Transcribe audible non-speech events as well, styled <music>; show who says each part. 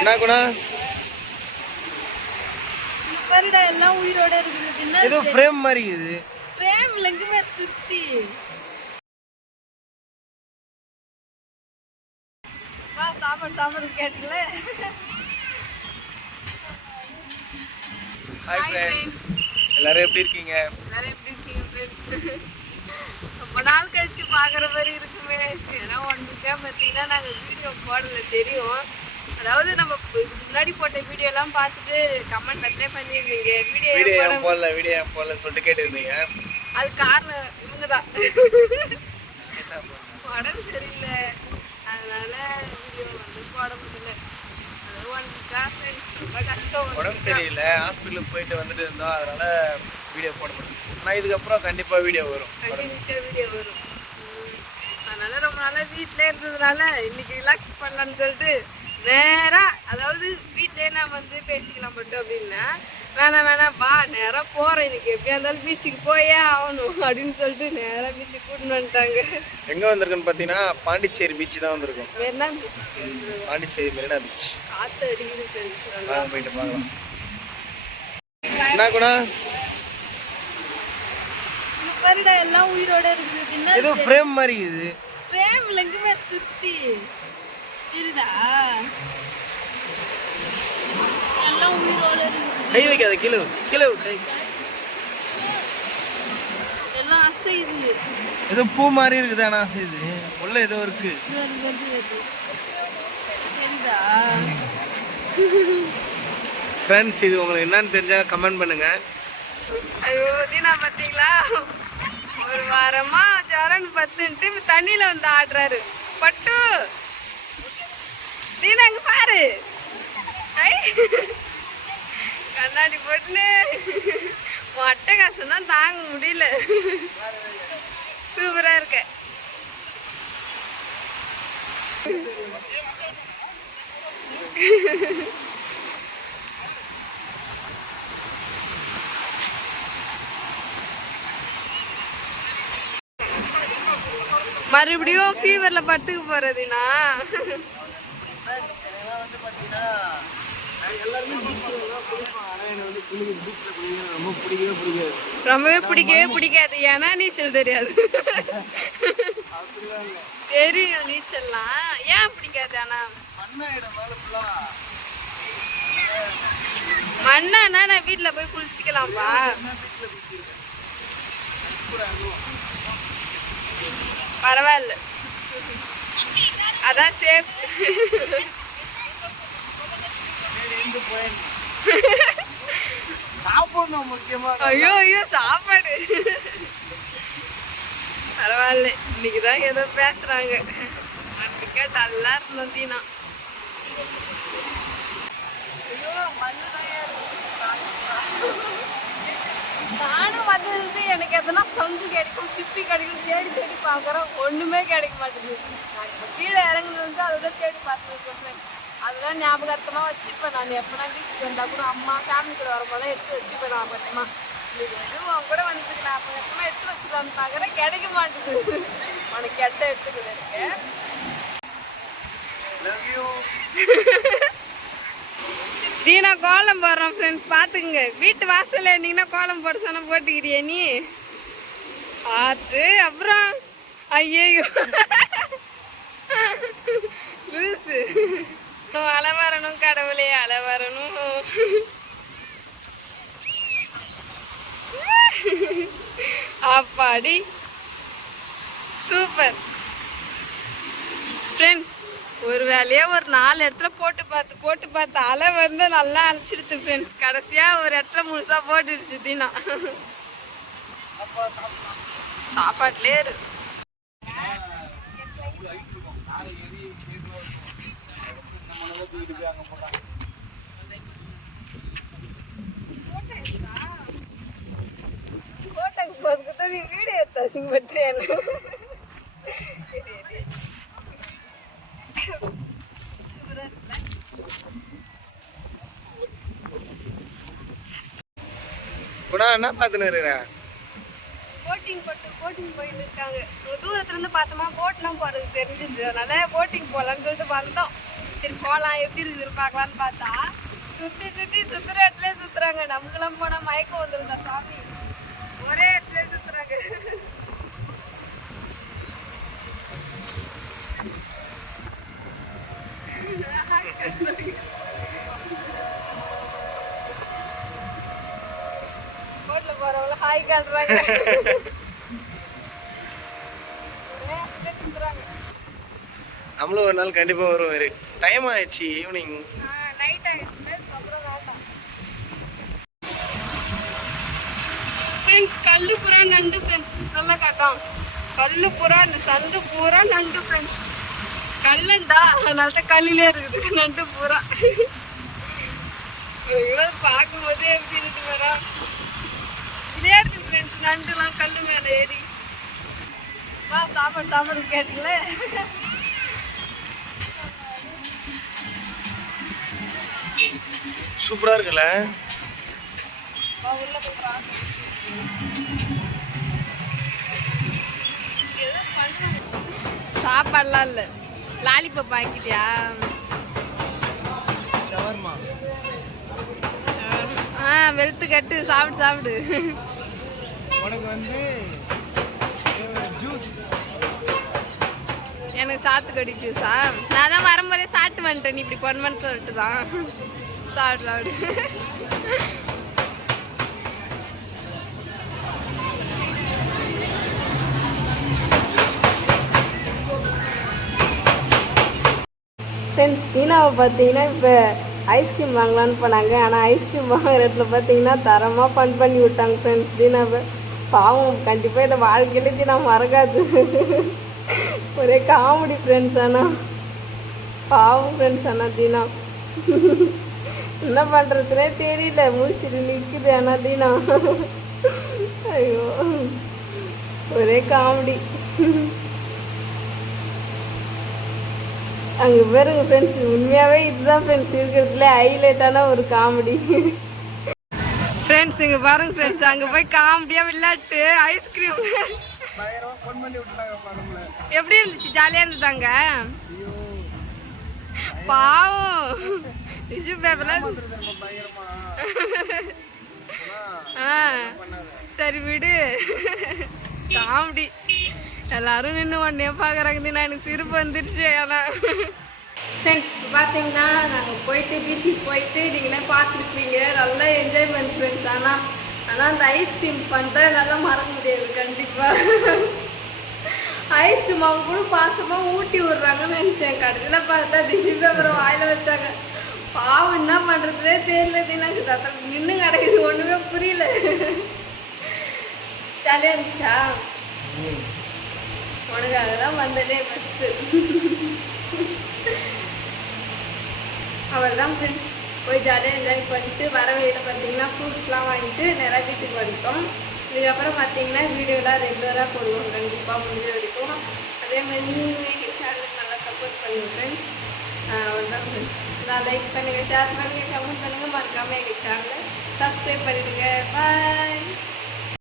Speaker 1: என்ன குணா?
Speaker 2: இந்த பாருடா எல்லாம் உயிரோட இருக்குது பின்ன
Speaker 1: ஏதோ ஃப்ரேம் மாதிரி இது.
Speaker 2: பிரேம்ல எங்குமே சுத்தி. வா சாப்பாடு சாப்பாடு கேட்டல
Speaker 1: ஹாய் ஃப்ரெண்ட்ஸ் எல்லாரும் எப்படி இருக்கீங்க?
Speaker 2: நிறைய எப்படி இருக்கீங்க ஃப்ரெண்ட்ஸ் ரொம்ப நாள் கழிச்சு பார்க்குற மாதிரி இருக்குமே. ஏன்னா ஒன் வீக்காக பார்த்தீங்கன்னா நாங்கள் வீடியோ போடல தெரியும். அதாவது நம்ம முன்னாடி போட்ட வீடியோலாம் பார்த்துட்டு கமெண்ட் அட்லே பண்ணியிருந்தீங்க. வீடியோ
Speaker 1: வீடியோ ஏன் போடல வீடியோ ஏன் போடலன்னு சொல்லிட்டு கேட்டுருந்தீங்க.
Speaker 2: அது காரணம் இவங்க தான் உடம்பு சரியில்லை. அதனால வீடியோ வந்து போட முடியல.
Speaker 1: உடம்பு சரியில்லை. ஹாஸ்பிட்டலுக்கு போயிட்டு வந்துட்டு இருந்தோம். அதனால வீடியோ போட முடியும் ஆனால் இதுக்கப்புறம் கண்டிப்பாக வீடியோ வரும்.
Speaker 2: வீடியோ வரும். அதனால ரொம்ப நாளாக வீட்டிலே இருந்ததுனால இன்னைக்கு ரிலாக்ஸ் பண்ணலான்னு சொல்லிட்டு நேராக அதாவது வீட்டிலே நான் வந்து பேசிக்கலாம் மட்டும் அப்படின்னா வேணாம் வேணாம் வா நேராக போகிறேன் இன்னைக்கு எப்படியா இருந்தாலும் பீச்சுக்கு போயே ஆகணும் அப்படின்னு சொல்லிட்டு நேராக பீச்சுக்கு கூட்டின்னு வந்துட்டாங்க.
Speaker 1: எங்கே வந்திருக்குன்னு பார்த்தீங்கன்னா பாண்டிச்சேரி பீச் தான் வந்திருக்கும்.
Speaker 2: மெரினா பீச்
Speaker 1: பாண்டிச்சேரி மெரினா பீச்
Speaker 2: காற்று அடிக்குது
Speaker 1: போயிட்டு பார்க்கலாம். என்ன குணா?
Speaker 2: எல்லாம் உயிரோட இருக்குது.
Speaker 1: ஏதோ ஃப்ரேம் மாதிரி இது
Speaker 2: பிரேம்ல எங்குமே சுத்தி. தெரியுதா? எல்லாம் உயிரோட இருக்குது
Speaker 1: கை வைக்காத கீழே. கீழே கை.
Speaker 2: எல்லாம் அசையுது.
Speaker 1: ஏதோ பூ மாதிரி இருக்குது ஆனால் இது உள்ள ஏதோ இருக்கு.
Speaker 2: தெரியுதா?
Speaker 1: ஃப்ரெண்ட்ஸ் இது உங்களுக்கு என்னன்னு தெரிஞ்சா கமெண்ட் பண்ணுங்க.
Speaker 2: ஐயோ தீனா பார்த்தீங்களா ஒரு வாரமா ஜரன்னு பத்துன்ட்டு தண்ணியில வந்து ஆடுறாரு. பட்டு! நீனா இங்க பாரு. ஐ. கண்ணாடி போட்டுன்னு மொட்டை காசு தான் தாங்க முடியல. சூப்பரா இருக்க. மறுபடியும் ஃபீவர்ல படுத்துக்க போறதுனா ரொம்பவே பிடிக்கவே பிடிக்காது. ஏன்னா நீச்சல் தெரியாது. தெரியும் நீச்சல்லாம். ஏன் பிடிக்காது ஆனா? மண்ணானா நான் வீட்டில் போய் குளிச்சுக்கலாம்ப்பா. பரவாயில்ல. அதான் சேஃப்.
Speaker 1: சாப்பிடணும் முக்கியமா
Speaker 2: ஐயோ ஐயோ சாப்பாடு. பரவாயில்ல. இன்னைக்கு தான் ஏதோ பேசுறாங்க. அன்னைக்கா டல்லா இருந்தோம் தீனா. ஐயோ, மண்ணுதான் ஏறுது. நானும் வந்தது எனக்கு எதனா சங்கு கிடைக்கும் சிப்பி கிடைக்கும் தேடி தேடி பார்க்குறோம். ஒண்ணுமே கிடைக்க மாட்டேங்குது. நான் இப்போ கீழே இறங்குனது வந்து அதை தேடி பார்த்துருக்கேன் அதெல்லாம் ஞாபகார்த்தமாக வச்சுப்பேன் நான். எப்போனா பீச்சுக்கு வந்தால் கூட அம்மா ஃபேமிலி கூட வரும்போது எடுத்து வச்சுப்பேன் இன்னைக்கு வந்து உன் கூட வந்துட்டு ஞாபகார்த்தமாக எடுத்து வச்சுக்கலாம் பார்க்குறேன். கிடைக்க மாட்டேங்குது. உனக்கு கிடைச்சா எடுத்துக்கிட்டு இருக்கேன் <laughs> தீனா கோலம் போடுறோம் ஃப்ரெண்ட்ஸ் பார்த்துக்குங்க வீட்டு வாசலில் இருந்தீங்கன்னா கோலம் போட சொன்னால் போட்டுக்கிறியா நீ? பார்த்து அப்புறம்? ஐயோ லூசு. அலை வரணும் கடவுளே அலை வரணும் அப்பாடி. சூப்பர். ஃப்ரெண்ட்ஸ் ஒரு வேலையே ஒரு நாலு இடத்துல போட்டு பார்த்து போட்டு பார்த்து அலை வந்து நல்லா அழைச்சிடுது ஃப்ரெண்ட்ஸ் கடைசியாக ஒரு இடத்துல முழுசாக போட்டுடுச்சு தீனா சாப்பாட்டுலே இரு. போட்டோக்கு போகிறதுக்கு தான் நீ வீடியோ எடுத்து அசிங்கப்பட்டேன்
Speaker 1: நான் என்ன பார்த்துன்னு இருக்கிறேன்?
Speaker 2: போட்டிங் போட்டு போட்டிங் போயிட்டு இருக்காங்க. தூரத்துல இருந்து பார்த்தோமா போட்லாம் போறது தெரிஞ்சிருந்தது. அதனால போட்டிங் போகலான்னு சொல்லிட்டு வந்தோம். சரி போகலாம் எப்படி இருக்குது பார்க்கலான்னு பார்த்தா சுற்றி சுற்றி சுற்றுற இடத்துல சுற்றுறாங்க நமக்குலாம் போனால் மயக்கம் வந்துருந்தா சாமி ஒரே இடத்துல சுற்றுறாங்க ரோட்ல போறவங்கள ஹாய் காட்டுறாங்க ஒரே இடத்துல சுற்றுறாங்க
Speaker 1: நம்மளும் ஒரு நாள் கண்டிப்பாக வருவோம் டைம் ஆயிடுச்சு ஈவினிங்
Speaker 2: ஃப்ரெண்ட்ஸ் கல்லு பூரா நண்டு ஃப்ரெண்ட்ஸ் நல்லா காட்டும். கல்லு பூரா இந்த சந்து பூரா நண்டு ஃப்ரெண்ட்ஸ் கல்லண்டா? அதனால தான் கல்லிலே இருக்குது நண்டு பூரா ஐயோ பார்க்கும்போதே எப்படி இருக்கு வரா இதே இருக்கு ஃப்ரெண்ட்ஸ் நண்டுலாம் கல்லு மேலே ஏறி. வா சாப்பாடு சாப்பாடு கேட்டீங்களே?
Speaker 1: சூப்பராக இருக்குல்ல?
Speaker 2: உள்ள. சாப்பாடுலாம் இல்லை. லாலிபப் வாங்கிட்டியா? ஆ வெளுத்து கட்டு. சாப்பிடு சாப்பிடு.
Speaker 1: உனக்கு வந்து ஜூஸ்
Speaker 2: எனக்கு சாத்துக்கடி ஜூஸா நான் தான் வரும்போதே சாப்பிட்டு வந்துட்டேன். நீ இப்படி பண்ணுவேன்னு சொல்லிட்டு தான். சாப்பிடு சாப்பிடு ஃப்ரெண்ட்ஸ் தீனாவை பார்த்தீங்கன்னா இப்போ ஐஸ்கிரீம் வாங்கலான்னு போனாங்க. ஆனால் ஐஸ்கிரீம் வாங்குற இடத்துல பார்த்தீங்கன்னா தரமாக ஃபன் பண்ணி விட்டாங்க ஃப்ரெண்ட்ஸ் தீனாவை. பாவம் கண்டிப்பாக இதை வாழ்க்கையிலேயே நான் மறக்காது. ஒரே காமெடி ஃப்ரெண்ட்ஸ் ஆனால் பாவம் ஃப்ரெண்ட்ஸ் ஆனால் தீனா. என்ன பண்ணுறதுனே தெரியல. முடிச்சிட்டு நிற்குது ஆனால் தீனா. ஐயோ. ஒரே காமெடி அங்கே பேருங்க ஃப்ரெண்ட்ஸ் உண்மையாகவே இதுதான் ஃப்ரெண்ட்ஸ் இருக்கிறதுல ஹைலைட்டான ஒரு காமெடி ஃப்ரெண்ட்ஸ் இங்கே பாருங்க ஃப்ரெண்ட்ஸ் அங்கே போய் காமெடியாக விளையாட்டு ஐஸ்கிரீம் எப்படி இருந்துச்சு? ஜாலியாக இருந்துட்டாங்க பாவம். டிஷ்யூ பேப்பர்லாம் ஆ சரி விடு. காமெடி. எல்லாரும் நின்று உடனே பார்க்குறாங்க நான் எனக்கு சிரிப்பு வந்துருச்சு ஆனால் ஃப்ரெண்ட்ஸ் பார்த்தீங்கன்னா நாங்கள் போயிட்டு பீச்சுக்கு போயிட்டு நீங்களே பார்த்துருப்பீங்க. நல்லா ஃப்ரெண்ட்ஸ் ஆனால் ஆனால் அந்த ஐஸ்கிரீம் பண்ணிட்டா என்னால் மறக்க முடியாது கண்டிப்பாக ஐஸ்கிரீம் அவங்க கூட பாசமாக ஊட்டி விட்றாங்கன்னு நினச்சேன். கடைசியில் பார்த்தா டிஷ்யூ பேப்பரை வாயில் வச்சாங்க. பாவம் என்ன பண்ணுறதுனே தெரியல எனக்கு தத்த நின்று கிடக்குது. ஒன்றுமே புரியல. ஜாலியாக இருந்துச்சா? உனக்காக தான் வந்ததே ஃபஸ்ட்டு அவர் தான் ஃப்ரெண்ட்ஸ் போய் ஜாலியாக என்ஜாய் பண்ணிட்டு வர வழியில் பார்த்தீங்கன்னா ஃப்ரூட்ஸ்லாம் வாங்கிட்டு நிறைய வீட்டுக்கு வந்துட்டோம் இதுக்கப்புறம் பார்த்தீங்கன்னா வீடியோலாம் ரெகுலராக போடுவோம். கண்டிப்பாக முடிஞ்ச வரைக்கும். அதே மாதிரி நீங்களும் எங்கள் சேனலுக்கு நல்லா சப்போர்ட் பண்ணுங்கள் ஃப்ரெண்ட்ஸ் அவ்வளோதான் ஃப்ரெண்ட்ஸ் நான் லைக் பண்ணுங்கள் ஷேர் பண்ணுங்கள் கமெண்ட் பண்ணுங்கள் மறக்காமல் எங்கள் சேனலை சப்ஸ்கிரைப் பண்ணிவிடுங்க பாய்